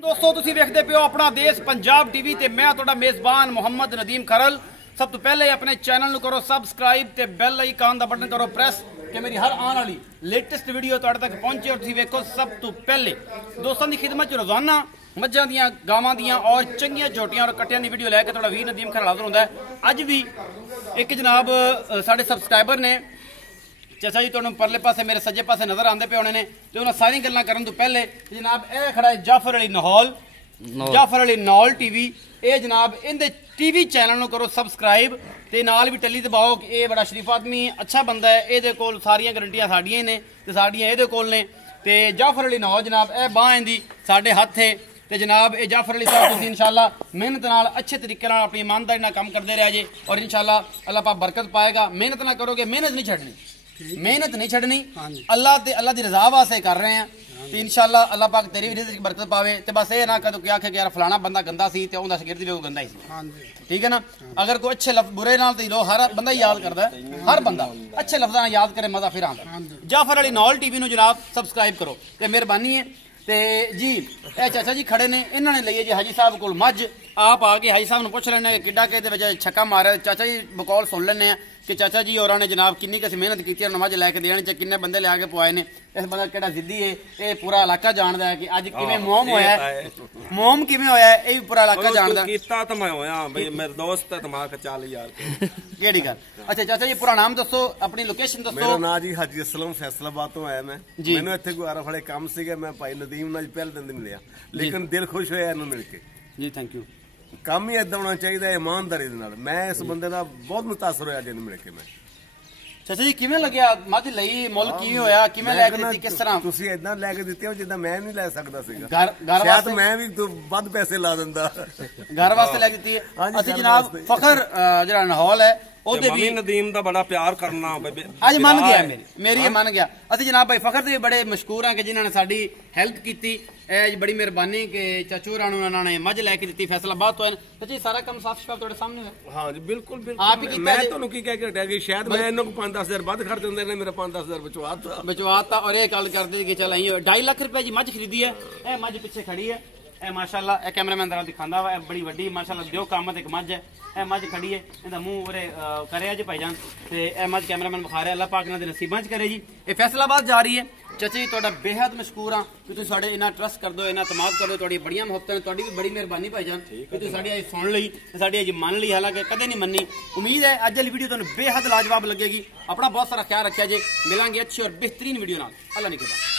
दोस्तों तुसी देखते पे हो अपना देश पंजाब टीवी ते मैं तुहाडा मेजबान मोहम्मद नदीम खरल। सब तो पहले अपने चैनल करो सबसक्राइब ते बेल आइकन दा बटन करो प्रेस कि मेरी हर आने वाली लेटेस्ट वीडियो तुहाडे तक पहुंचे और तुसी देखो सब तो पहले। दोस्तों की खिदमत च रोजाना मज्जां दियां गावां दियां और चंगियां झोटियां और कट्टियां दी वीडियो लैके तुहाडा वीर नदीम खरल हाज़र हुंदा है। अज भी एक जनाब साडे सबसक्राइबर ने चाचा जी तुहानू परले पासे मेरे सज्जे पासे नजर आते पे होने ने ते उन्हां सारी गल्लां करन तो पहले जनाब ए खड़ा है जाफर अली नहौल, जाफर अली नहौल टीवी। ये जनाब इनदे टीवी चैनल करो सबसक्राइब ते नाल भी टली दबाओ कि ये बड़ा शरीफ आदमी अच्छा बंदा है। ये कोल सारियां गारंटियां साडियां ने ते साडियां ये कोल ने ते जाफर अली नहौल जनाब ए बांह इंदी साडे हत्थ है ते जनाब ये जाफर अली साहब तुसीं इंशाल्लाह मेहनत नाल अच्छे तरीके नाल अपनी ईमानदारी नाल काम करते रह जे और इंशाल्लाह अल्लाह पाक बरकत पाएगा। मेहनत ना करोगे, मेहनत नहीं छड़नी, मेहनत नहीं छड़नी, अल्लाह दी रजा वास्ते कर रहे हैं तो इंशाल्लाह अल्लाह पाक तेरी भी रिज़्क़ बरकत पावे। ते बस ये ना कदो क्या आखे कि यार फलाना बंदा गंदा सी ते उनदा शागिर्द भी गंदा ही सी, ठीक है ना। अगर कोई अच्छे लफ्ज़ बुरे नाल तो लोग हर बंदा याद करदा है, हर बंदा अच्छे लफ्ज़ां नाल याद करे मजा फिर आंदा। जाफर अली नहौल टीवी नु जनाब सबसक्राइब करो ते मेहरबानी है। ते जी ए चाचा जी खड़े ने, इन्होंने लईए जी हाजी साहब कोल मझ। आप आ गए हाजी साहब पुछ लेने किड्डा के छक्का मारे। चाचा जी बकौल सुन लेने कि चाचा जी और ने जनाब किन्नी किसी मेहनत की मझ लैके देने च किन्ने बंदे लिया के पवाए ने। इस बंदा केड़ा जिद्दी है, ये पूरा इलाका जानदा है कि अज किवें मोम होया है, मोम किवें होया है, ये भी पूरा इलाका जानदा है। कीता तो मैं होया भाई मेरे दोस्त है दिमाग चल यार केड़ी गल। अच्छा चाचा जी पूरा नाम दसो, अपनी लोकेशन दसो। मेरा नाम जी हाजी असलम फैसलाबाद तो आया मैं। मैंने इत्थे कोई आरा फड़े काम सीगे, मैं भाई नदीम नाल पहले दिन मिलिया लेकिन दिल खुश होया इन्हू मिल के जी। Thank you. काम ही इदा होना चाहिए ईमानदारी दे नाल। मैं इस बंदे नाल बहुत मुतासर होया जिन्नू मिल के। मैं चाचा जी किवें लग्या मझ लई, मुल की होया, किवें लै के दित्ती, किस तरह तुसी इदां लै के दित्ती हो जिद्दां मैं नहीं लै सकदा सीगा। घर शायद मैं भी वध पैसे ला दिंदा, घर वास्ते लै दित्ती है। अच्छा जनाब फखर जेड़ा नहौल है ओदे भी नदीम दा बड़ा प्यार करना अज मन गया, मेरी मन गया। अच्छा जनाब भाई फखर ते बड़े मशहूर हैं कि जिन्होंने साडी हेल्प की। बड़ी मेहरबानी कि चाचू होरां नूं उन्होंने मझ लैके दी फैसलाबाद तो। चाची सारा काम साफ शफाफ तुहाडे सामने है। हाँ जी बिल्कुल बिल्कुल। आप ही मैं तुहानू की कह के हटिया कि शायद मैं इन्हां को 5-10 हज़ार वध खर्च दिंदे ने, मेरा 5-10 हज़ार बचवाता और ये गल करदे कि चल 2.5 लाख रुपए जी मझ खरीदी है। ए मझ पिछे खड़ी है, ए माशाल्लाह ए कैमरामैन दरा दिखांदा वा, बड़ी वड्डी माशाल्लाह दियो कामत एक मझ है। ए मझ खड़ी है, इंदा मुंह ओरे करे जी भाईजान ते ए मझ कैमरामैन बखा रहा। अल्लाह पाक इन्हां दे नसीबां च करे जी। ये फैसलाबाद जा रही है। चाचा जी तुहाडा बेहद मशकूर हाँ कि तुसीं साडे इन्ना ट्रस्ट कर दो, इन्ना तमाद कर दो। तुहाडी बड़ियां मुहब्बतां ने, तुहाडी भी बड़ी मेहरबानी भाईजान कि तुसीं साडी अज सुन लई, साडी अज मन ली, हालांकि कदे नहीं मन्नी। उम्मीद है अज वाली वीडियो तुहानू बेहद लाजवाब लगेगी। अपना बहुत सारा ख्याल रखिया जे, मिलांगे अच्छी और बेहतरीन वीडियो नाल। अल्लाह निगहबान।